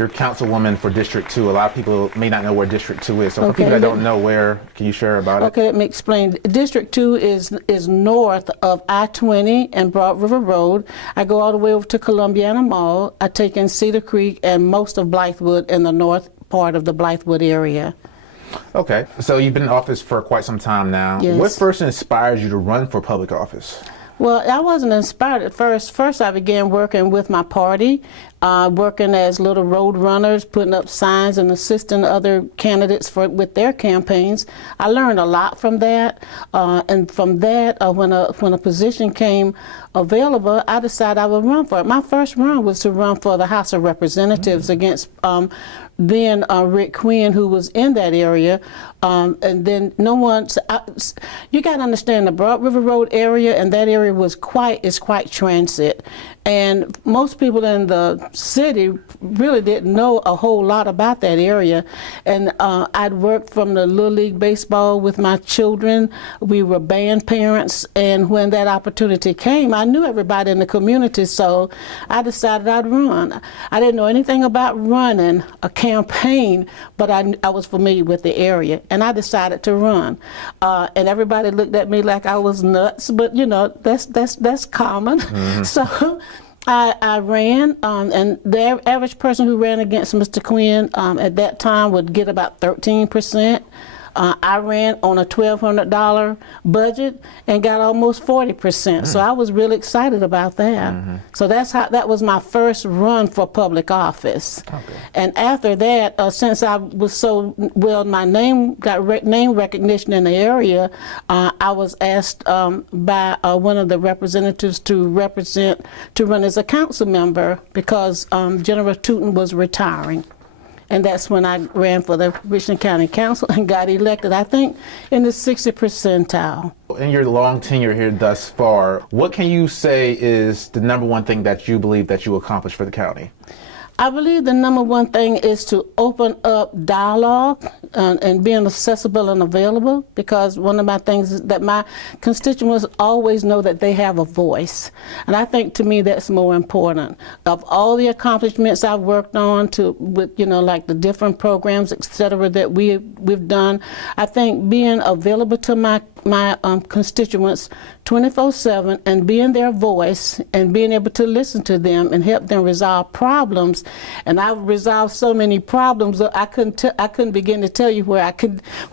You're Councilwoman for District 2. A lot of people may not know where District 2 is. So for Okay, people that don't know, where can you share about it? Okay, let me explain. District 2 is north of I-20 and Broad River Road. I go all the way over to Columbiana Mall. I take in Cedar Creek and most of Blythewood in the north part of the Blythewood area. Okay, so you've been in office for quite some time now. Yes. What first inspired you to run for public office? Well, I wasn't inspired at first. First, I began working with my party, working as little road runners, putting up signs and assisting other candidates with their campaigns. I learned a lot from that, and from that, when a position came available, I decided I would run for it. My first run was to run for the House of Representatives against then Rick Quinn, who was in that area, and then no one. You got to understand the Broad River Road area, and that area is quite transit, and most people in the city really didn't know a whole lot about that area. And I'd worked from the Little League Baseball with my children. We were band parents, and when that opportunity came, I knew everybody in the community, so I decided I'd run. I didn't know anything about running a campaign, but I was familiar with the area, and I decided to run. And everybody looked at me like I was nuts, but you know, that's common. Mm-hmm. So I ran, and the average person who ran against Mr. Quinn at that time would get about 13%. I ran on a $1,200 budget and got almost 40%. So I was really excited about that. Mm-hmm. So that was my first run for public office. Okay. And after that, since I was so well, my name got name recognition in the area, I was asked by one of the representatives to run as a council member because General Tootin was retiring. And that's when I ran for the Richland County Council and got elected, I think, in the 60th percentile. In your long tenure here thus far, what can you say is the number one thing that you believe that you accomplished for the county? I believe the number one thing is to open up dialogue and being accessible and available, because one of my things is that my constituents always know that they have a voice. And I think to me that's more important. Of all the accomplishments I've worked on with like the different programs, et cetera, that we've done, I think being available to my constituents 24/7 and being their voice and being able to listen to them and help them resolve problems. And I've resolved so many problems that I couldn't begin to tell you where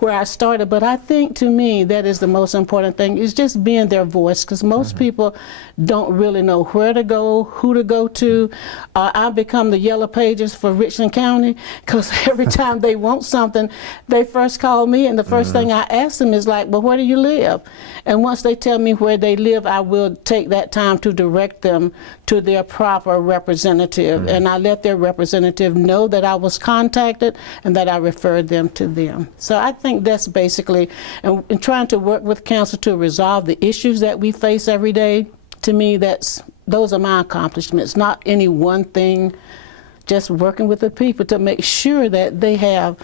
I started. But I think to me that is the most important thing, is just being their voice, because most mm-hmm. people don't really know where to go, who to go to. I've become the Yellow Pages for Richland County, because every time they want something, they first call me, and the first mm-hmm. thing I ask them is like, well, where do you live? And once they tell me where they live, I will take that time to direct them to their proper representative. Mm-hmm. And I let their representative know that I was contacted and that I referred them to them. So I think that's basically, and trying to work with council to resolve the issues that we face every day, to me, those are my accomplishments, not any one thing, just working with the people to make sure that they have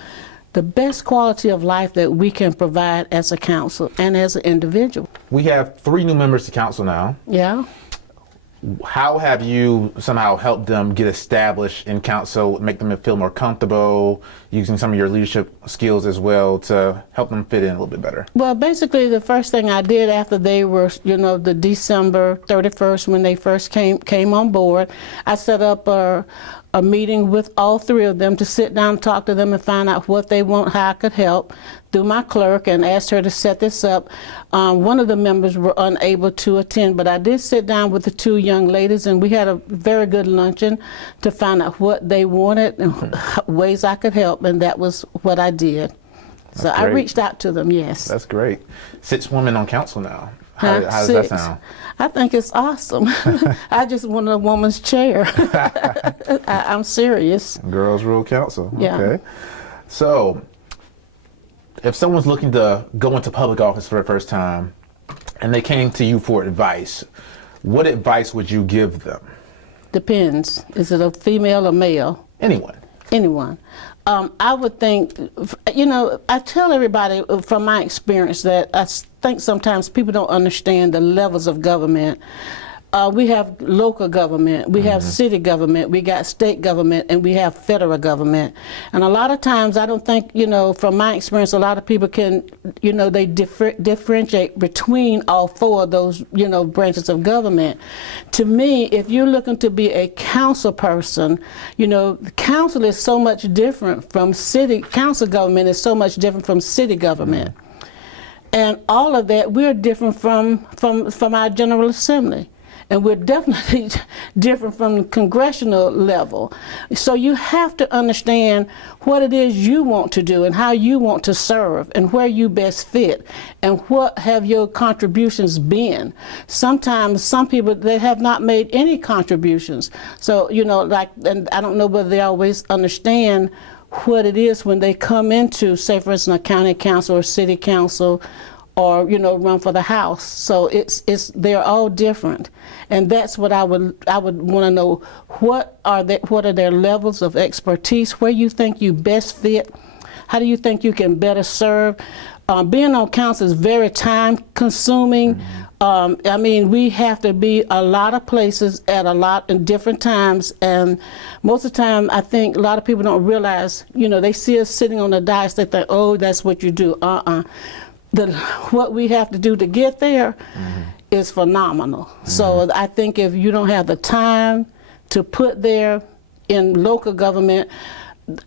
the best quality of life that we can provide as a council and as an individual. We have 3 new members to council now. Yeah. How have you somehow helped them get established in council, make them feel more comfortable, using some of your leadership skills as well to help them fit in a little bit better? Well, basically the first thing I did after they were, the December 31st when they first came on board, I set up a meeting with all 3 of them to sit down and talk to them and find out what they want, how I could help, through my clerk, and asked her to set this up. One of the members were unable to attend, but I did sit down with the 2 young ladies, and we had a very good luncheon to find out what they wanted and mm-hmm. ways I could help, and that was what I did. So I reached out to them, yes. That's great. 6 women on council now. How does that sound? I think it's awesome. I just wanted a woman's chair. I'm serious. Girls Rule Council. Yeah. Okay. So, if someone's looking to go into public office for the first time and they came to you for advice, what advice would you give them? Depends. Is it a female or male? Anyone. Anyone. I would think, I tell everybody from my experience that I think sometimes people don't understand the levels of government. we have local government, we have city government, we got state government, and we have federal government. And a lot of times, I don't think, from my experience, a lot of people can, they differentiate between all four of those, branches of government. To me, if you're looking to be a council person, council is so much different from council government is so much different from city government. And all of that, we're different from our General Assembly. And we're definitely different from the congressional level. So you have to understand what it is you want to do and how you want to serve and where you best fit and what have your contributions been. Sometimes some people, they have not made any contributions. So, and I don't know whether they always understand what it is when they come into, say for instance, a county council or city council, or run for the House. So they're all different, and that's what I would want to know. What are their levels of expertise? Where you think you best fit? How do you think you can better serve? Being on council is very time consuming. We have to be a lot of places at a lot in different times, and most of the time I think a lot of people don't realize, they see us sitting on the dais, they think, oh, that's what you do. What we have to do to get there is phenomenal. So I think if you don't have the time to put there in local government,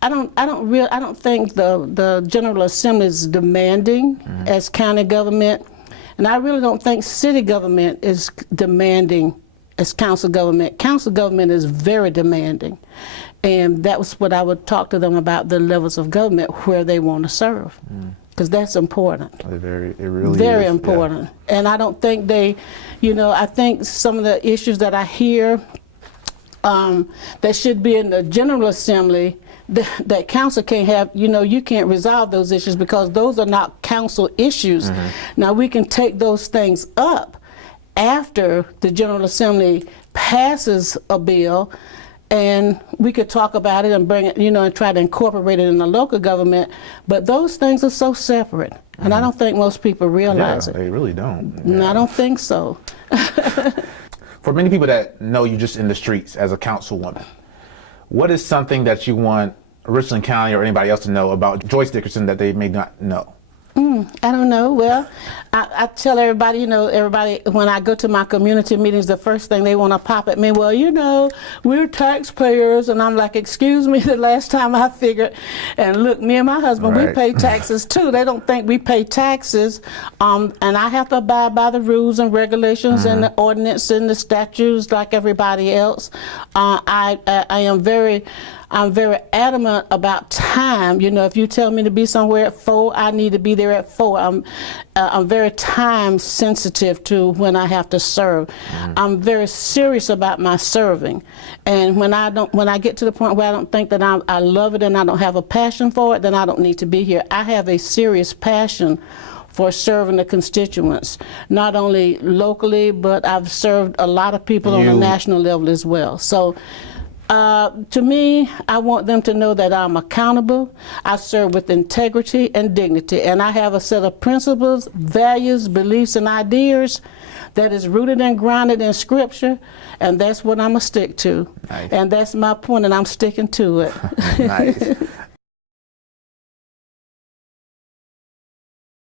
I don't think the General Assembly is demanding as county government, and I really don't think city government is demanding as council government. Council government is very demanding, and that was what I would talk to them about, the levels of government where they want to serve. Because that's important. It really very is, important. Yeah. And I don't think I think some of the issues that I hear that should be in the General Assembly, that council can't have, you can't resolve those issues because those are not council issues. Now we can take those things up after the General Assembly passes a bill, and we could talk about it and bring it, and try to incorporate it in the local government. But those things are so separate, and I don't think most people realize it. They really don't. I don't think so. For many people that know you just in the streets as a councilwoman, what is something that you want Richland County or anybody else to know about Joyce Dickerson that they may not know? I don't know. Well, I tell everybody, everybody, when I go to my community meetings, the first thing they want to pop at me, well, we're taxpayers. And I'm like, excuse me, the last time I figured, and look, me and my husband, we pay taxes too. They don't think we pay taxes. And I have to abide by the rules and regulations and the ordinance and the statutes like everybody else. I'm very adamant about time. If you tell me to be somewhere at 4, I need to be there at 4. I'm very time sensitive to when I have to serve. I'm very serious about my serving, and when I get to the point where I don't think that I love it and I don't have a passion for it, then I don't need to be here. I have a serious passion for serving the constituents, not only locally, but I've served a lot of people on a national level as well. So. To me, I want them to know that I'm accountable. I serve with integrity and dignity, and I have a set of principles, values, beliefs, and ideas that is rooted and grounded in Scripture, and that's what I'm going to stick to. Nice. And that's my point, and I'm sticking to it. Nice.